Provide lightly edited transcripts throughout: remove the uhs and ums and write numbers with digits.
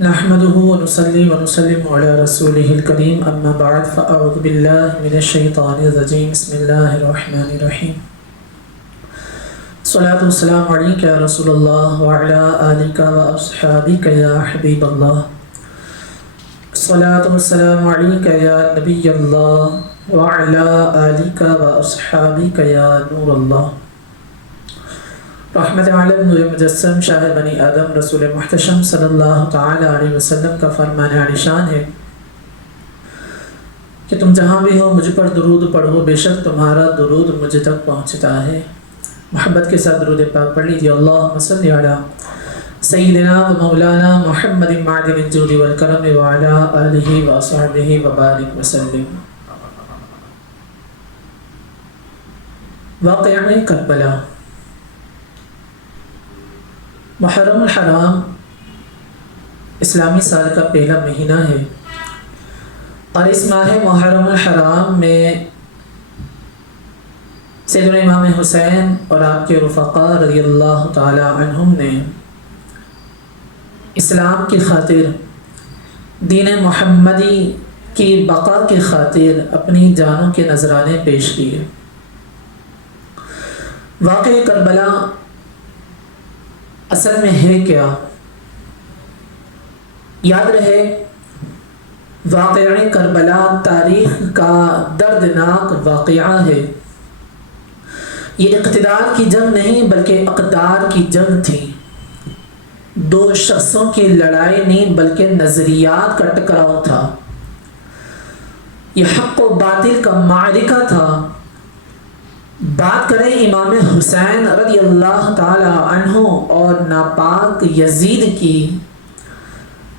نحمده ونصلي ونسلم على رسوله الكريم اما بعد فاعوذ بالله من الشيطان الرجيم بسم الله الرحمن الرحيم الصلاة والسلام عليك يا رسول الله وعلى آلك وأصحابك يا حبيب الله الصلاة والسلام عليك يا نبي الله وعلى آلك وأصحابك يا نور الله رحمت عالم نور مجسم شاہ بنی آدم رسول محتشم صلی اللہ تعالی علیہ وسلم کا فرمان عالی شان ہے کہ تم جہاں بھی ہو مجھ پر درود پڑھو، بے شک تمہارا درود مجھ تک پہنچتا ہے۔ محبت کے ساتھ درود پاک پڑھ لیجیے۔ اللہم صلی علی سیدنا و مولانا محمد معدن الجود والکرم وعلی آلہ وصحبہ وبارک وسلم۔ واقعہ کربلا۔ محرم الحرام اسلامی سال کا پہلا مہینہ ہے، اور اس ماہ محرم الحرام میں سیدنا امام حسین اور آپ کے رفقاء رضی اللہ تعالی عنہم نے اسلام کی خاطر، دین محمدی کی بقا کی خاطر اپنی جانوں کے نذرانے پیش کیے۔ واقعہ کربلا اصل میں ہے کیا؟ یاد رہے، واقعہ کربلا تاریخ کا دردناک واقعہ ہے۔ یہ اقتدار کی جنگ نہیں بلکہ اقدار کی جنگ تھی۔ دو شخصوں کی لڑائی نہیں بلکہ نظریات کا ٹکراؤ تھا۔ یہ حق و باطل کا معرکہ تھا۔ بات کریں امام حسین رضی اللہ تعالی عنہ اور ناپاک یزید کی،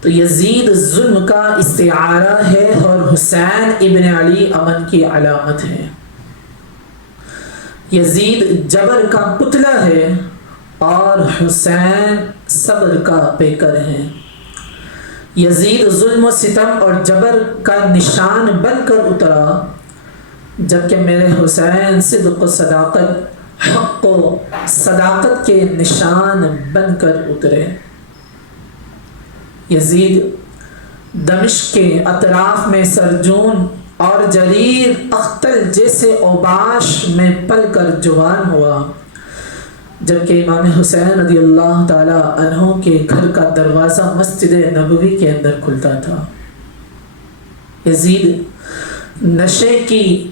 تو یزید ظلم کا استعارہ ہے اور حسین ابن علی امن کی علامت ہے۔ یزید جبر کا پتلا ہے اور حسین صبر کا پیکر ہے۔ یزید ظلم و ستم اور جبر کا نشان بن کر اترا، جبکہ میرے حسین صدق و صداقت، حق و صداقت کے نشان بن کر اترے۔ یزید دمشق کے اطراف میں سرجون اور جریر اختل جیسے اوباش میں پل کر جوان ہوا، جبکہ امام حسین رضی اللہ تعالی عنہ کے گھر کا دروازہ مسجد نبوی کے اندر کھلتا تھا۔ یزید نشے کی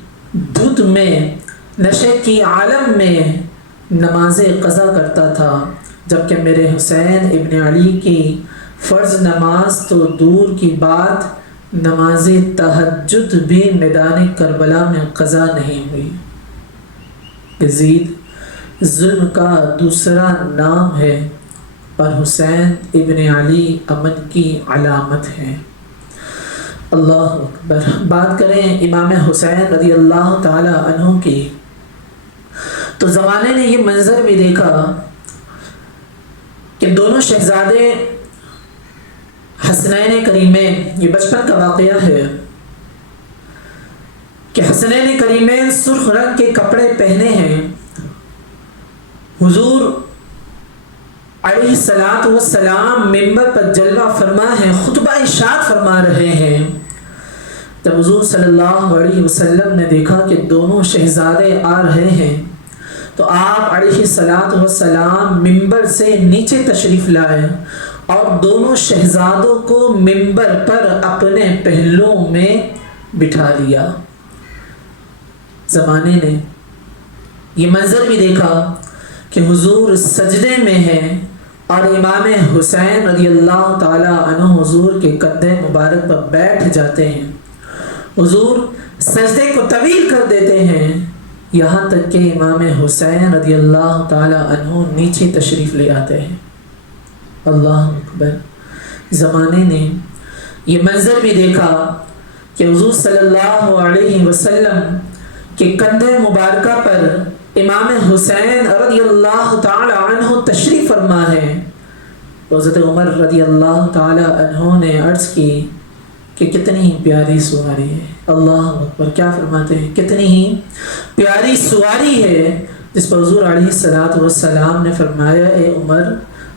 دھت میں، نشے کی عالم میں نماز قضا کرتا تھا، جبکہ میرے حسین ابن علی کی فرض نماز تو دور کی بات، نماز تہجد بھی میدان کربلا میں قضا نہیں ہوئی۔ یزید ظلم کا دوسرا نام ہے اور حسین ابن علی امن کی علامت ہے۔ اللہ اکبر۔ بات کریں امام حسین رضی اللہ تعالی عنہ کی، تو زمانے نے یہ منظر بھی دیکھا کہ دونوں شہزادے حسنین کریمین، یہ بچپن کا واقعہ ہے کہ حسنین کریمین سرخ رنگ کے کپڑے پہنے ہیں، حضور علیہ الصلوۃ والسلام منبر پر جلوہ فرما ہیں، خطبہ ارشاد فرما رہے ہیں۔ جب حضور صلی اللہ علیہ وسلم نے دیکھا کہ دونوں شہزادے آ رہے ہیں، تو آپ علیہ الصلوۃ والسلام منبر سے نیچے تشریف لائے اور دونوں شہزادوں کو منبر پر اپنے پہلوؤں میں بٹھا لیا۔ زمانے نے یہ منظر بھی دیکھا کہ حضور سجدے میں ہیں اور امام حسین رضی اللہ تعالی عنہ حضور کے کندھے مبارک پر بیٹھ جاتے ہیں۔ حضور سجدے کو طویل کر دیتے ہیں، یہاں تک کہ امام حسین رضی اللہ تعالی عنہ نیچے تشریف لے آتے ہیں۔ اللہ اکبر۔ زمانے نے یہ منظر بھی دیکھا کہ حضور صلی اللہ علیہ وسلم کے کندھے مبارکہ پر امام حسین رضی اللہ تعالی عنہ تشریف فرما ہے۔ حضرت عمر رضی اللہ تعالی عنہ نے عرض کی کہ کتنی پیاری سواری ہے۔ اللہ اکبر۔ کیا فرماتے ہیں؟ کتنی ہی پیاری سواری ہے، جس پر حضور علیہ الصلوۃ والسلام نے فرمایا، اے عمر،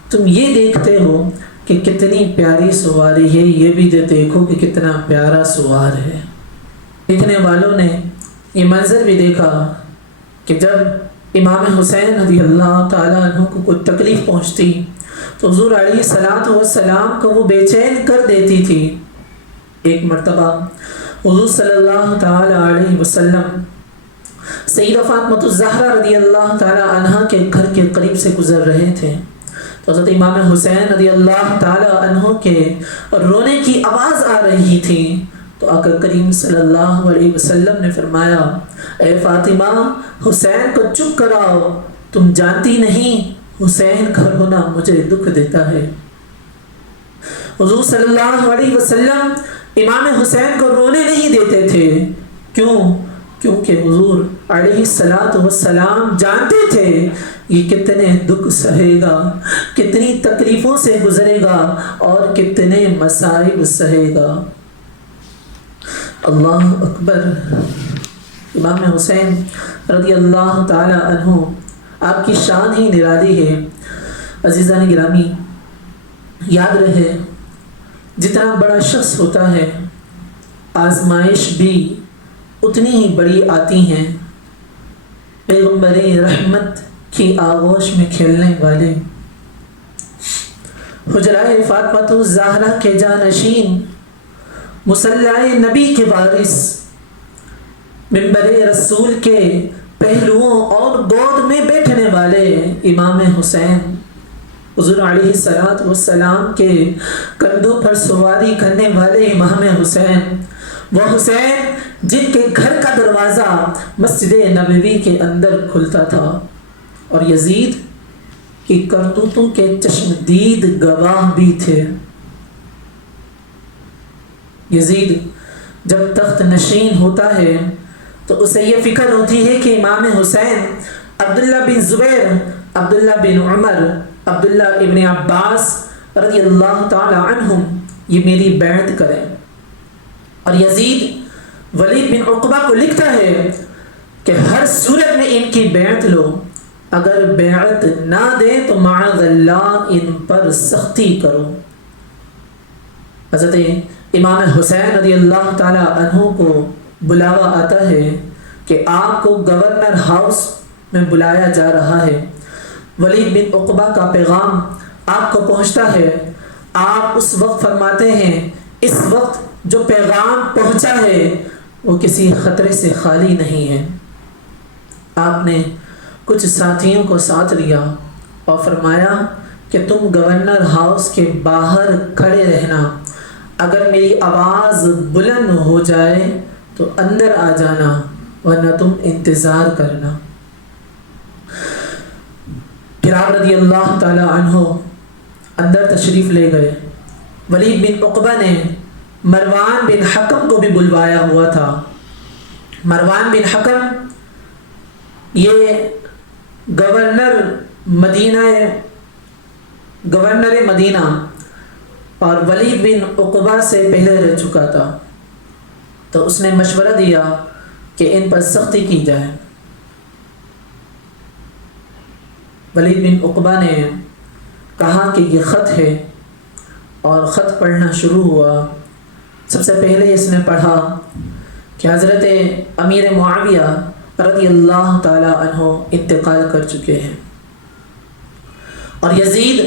تم یہ دیکھتے ہو کہ کتنی پیاری سواری ہے، یہ بھی دیکھو کہ کتنا پیارا سوار ہے۔ دیکھنے والوں نے یہ منظر بھی دیکھا کہ جب امام حسین رضی اللہ تعالیٰ عنہ کو کوئی تکلیف پہنچتی تو حضور علیہ السلام کو وہ بے چین کر دیتی تھی۔ ایک مرتبہ حضور صلی اللہ تعالیٰ علیہ وسلم سیدہ فاطمہ الزہرا رضی اللہ تعالیٰ عنہ کے گھر کے قریب سے گزر رہے تھے تو حضرت امام حسین رضی اللہ تعالیٰ عنہ کے رونے کی آواز آ رہی تھی تو آقا کریم صلی اللہ علیہ وسلم نے فرمایا، اے فاطمہ، حسین کو چپ کراؤ، تم جانتی نہیں حسین کا رونا مجھے دکھ دیتا ہے۔ حضور صلی اللہ علیہ وسلم امام حسین کو رونے نہیں دیتے تھے۔ کیوں؟ کیونکہ حضور علیہ السلام جانتے تھے یہ کتنے دکھ سہے گا، کتنی تکلیفوں سے گزرے گا اور کتنے مصائب سہے گا۔ اللہ اکبر۔ امام حسین رضی اللہ تعالی عنہ، آپ کی شان ہی نرالی ہے۔ عزیزان گرامی، یاد رہے جتنا بڑا شخص ہوتا ہے آزمائش بھی اتنی ہی بڑی آتی ہیں۔ پیغمبر رحمت کی آغوش میں کھیلنے والے، حجرائے فاطمہ الزہرا کے جانشین، مصلی نبی کے وارث، منبر رسول کے پہلوؤں اور گود میں بیٹھنے والے امام حسین، حضور علیہ السلام کے کندھوں پر سواری کرنے والے امام حسین، وہ حسین جن کے گھر کا دروازہ مسجد نبوی کے اندر کھلتا تھا اور یزید کی کرتوتوں کے چشمدید گواہ بھی تھے۔ یزید جب تخت نشین ہوتا ہے تو اسے یہ فکر ہوتی ہے کہ امام حسین عبداللہ بن زبیر، عبداللہ بن عمر، عبداللہ ابن عباس رضی اللہ تعالی عنہم یہ میری بیعت کریں۔ اور یزید ولید بن عقبہ کو لکھتا ہے کہ ہر صورت میں ان کی بیعت لو، اگر بیعت نہ دیں تو معاذ اللہ ان پر سختی کرو۔ حضرت امام حسین رضی اللہ تعالی عنہ کو بلاوا آتا ہے کہ آپ کو گورنر ہاؤس میں بلایا جا رہا ہے۔ ولید بن عقبہ کا پیغام آپ کو پہنچتا ہے۔ آپ اس وقت فرماتے ہیں اس وقت جو پیغام پہنچا ہے وہ کسی خطرے سے خالی نہیں ہے۔ آپ نے کچھ ساتھیوں کو ساتھ لیا اور فرمایا کہ تم گورنر ہاؤس کے باہر کھڑے رہنا، اگر میری آواز بلند ہو جائے تو اندر آ جانا ورنہ تم انتظار کرنا۔ پھر آپ رضی اللہ تعالی عنہ اندر تشریف لے گئے۔ ولید بن عقبہ نے مروان بن حکم کو بھی بلوایا ہوا تھا۔ مروان بن حکم یہ گورنر مدینہ اور ولید بن عقبہ سے پہلے رہ چکا تھا، تو اس نے مشورہ دیا کہ ان پر سختی کی جائے۔ ولید بن عقبہ نے کہا کہ یہ خط ہے، اور خط پڑھنا شروع ہوا۔ سب سے پہلے اس نے پڑھا کہ حضرت امیر معاویہ رضی اللہ تعالی عنہ انتقال کر چکے ہیں اور یزید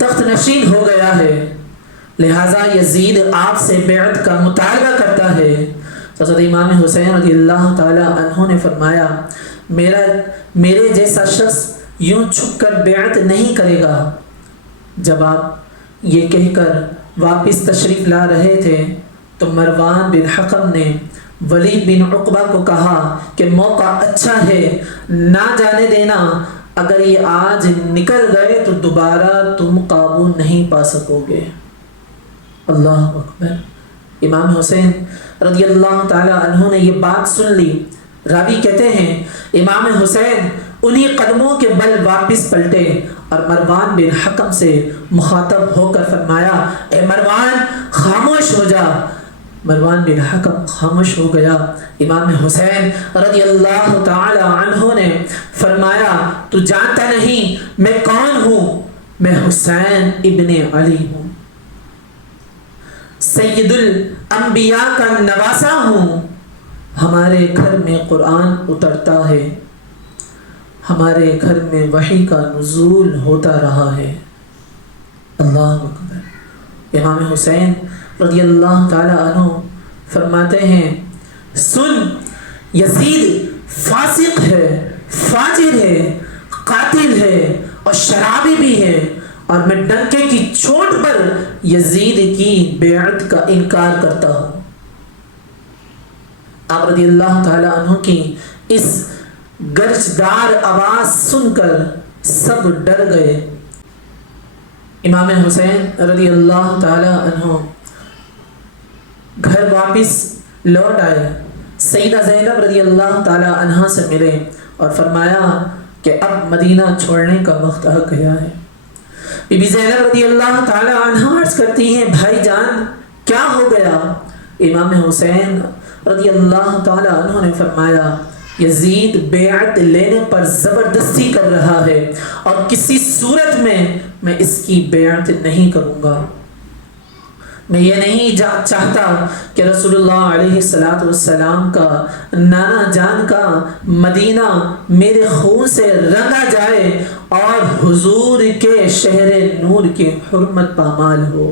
تخت نشین ہو گیا ہے، لہٰذا یزید آپ سے بیعت کا مطالبہ کرتا ہے۔ تو حضرت امام حسین رضی اللہ تعالی عنہ نے فرمایا میرے جیسا شخص یوں چھپ کر بیعت نہیں کرے گا۔ جب آپ یہ کہہ کر واپس تشریف لا رہے تھے تو مروان بن حکم نے ولید بن عقبہ کو کہا کہ موقع اچھا ہے، نہ جانے دینا، اگر یہ آج نکل گئے تو دوبارہ تم قابو نہیں پا سکو گے۔ اللہ اکبر۔ امام حسین رضی اللہ تعالی عنہ نے یہ بات سن لی۔ راوی کہتے ہیں امام حسین انہی قدموں کے بل واپس پلٹے اور مروان بن حکم سے مخاطب ہو کر فرمایا، اے مروان خاموش ہو جا۔ مروان بن حکم خاموش ہو گیا۔ امام حسین رضی اللہ تعالی عنہ نے فرمایا تو جانتا نہیں میں کون ہوں؟ میں حسین ابن علی ہوں۔ سید الانبیاء کا نواسا ہوں، ہمارے گھر میں قرآن اترتا ہے، ہمارے گھر میں وحی کا نزول ہوتا رہا ہے۔ اللہ اکبر۔ امام حسین رضی اللہ تعالی عنہ فرماتے ہیں، سن، یزید فاسق ہے، فاجر ہے، قاتل ہے اور شرابی بھی ہے، اور میں ڈنکے کی چوٹ پر یزید کی بیعت کا انکار کرتا ہوں۔ آپ رضی اللہ تعالی عنہ کی اس گرجدار آواز سن کر سب ڈر گئے۔ امام حسین رضی اللہ تعالی عنہ گھر واپس لوٹ آئے، سیدہ زینب رضی اللہ تعالی عنہ سے ملے اور فرمایا کہ اب مدینہ چھوڑنے کا وقت آ گیا ہے۔ بی بی زینب رضی اللہ تعالی عنہ عرض کرتی ہیں، بھائی جان کیا ہو گیا؟ امام حسین رضی اللہ تعالی عنہ نے فرمایا، یزید بیعت لینے پر زبردستی کر رہا ہے اور کسی صورت میں اس کی بیعت نہیں کروں گا۔ میں یہ نہیں چاہتا کہ رسول اللہ علیہ السلام کا، نانا جان کا مدینہ میرے خون سے رنگا جائے اور حضور کے شہر نور کی حرمت پامال ہو۔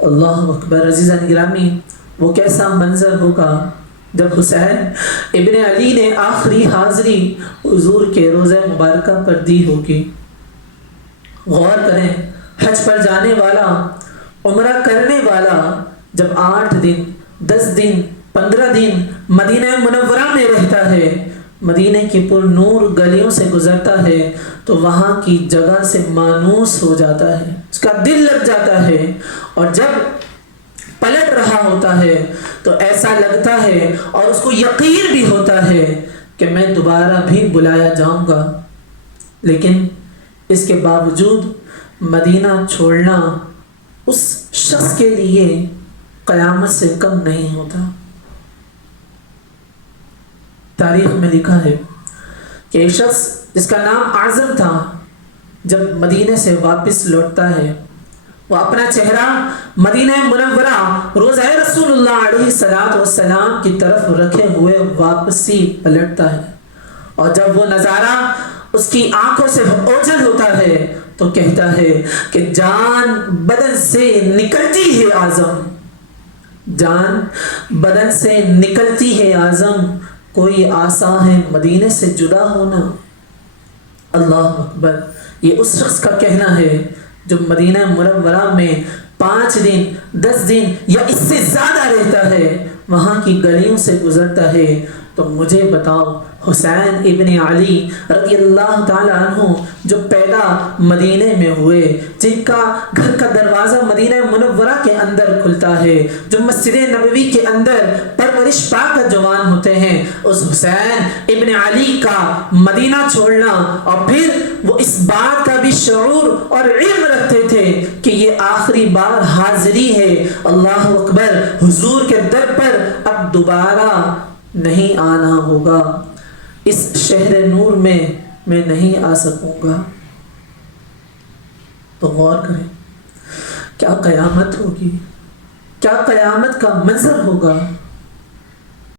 اللہ اکبر۔ عزیزان گرامی، وہ کیسا منظر ہوگا جب حسین ابن علی نے آخری حاضری حضور کے روضہ مبارکہ پر دی ہوگی۔ غور کریں، حج پر جانے والا، عمرہ کرنے والا جب 8 دن 10 دن 15 دن مدینہ منورہ میں رہتا ہے، مدینہ کی پر نور گلیوں سے گزرتا ہے تو وہاں کی جگہ سے مانوس ہو جاتا ہے، اس کا دل لگ جاتا ہے، اور جب پلٹ رہا ہوتا ہے تو ایسا لگتا ہے اور اس کو یقین بھی ہوتا ہے کہ میں دوبارہ بھی بلایا جاؤں گا۔ لیکن اس کے باوجود مدینہ چھوڑنا اس شخص کے لیے قیامت سے کم نہیں ہوتا۔ تاریخ میں لکھا ہے کہ ایک شخص جس کا نام اعظم تھا، جب مدینے سے واپس لوٹتا ہے، وہ اپنا چہرہ مدینہ منورہ روضہ رسول اللہ علیہ السلام کی طرف رکھے ہوئے واپسی پلٹتا ہے، اور جب وہ نظارہ اس کی آنکھوں سے اوجھل ہوتا ہے تو کہتا ہے کہ جان بدن سے نکلتی ہے اعظم، جان بدن سے نکلتی ہے اعظم، کوئی آسان ہے مدینے سے جدا ہونا۔ اللہ اکبر۔ یہ اس شخص کا کہنا ہے جو مدینہ منورہ میں 5 دن 10 دن یا اس سے زیادہ رہتا ہے، وہاں کی گلیوں سے گزرتا ہے۔ تو مجھے بتاؤ، حسین ابن علی رضی اللہ تعالی عنہ جو پیدا مدینے میں ہوئے، جن کا گھر کا دروازہ مدینہ منورہ کے اندر کھلتا ہے، جو مسجد نبوی کے اندر پرورش پا کر جوان ہوتے ہیں، اس حسین ابن علی کا مدینہ چھوڑنا، اور پھر وہ اس بات کا بھی شعور اور علم رکھتے تھے کہ یہ آخری بار حاضری ہے، اللہ اکبر، حضور کے در پر اب دوبارہ نہیں آنا ہوگا، اس شہر نور میں نہیں آ سکوں گا۔ تو غور کریں، کیا قیامت ہوگی، کیا قیامت کا منظر ہوگا۔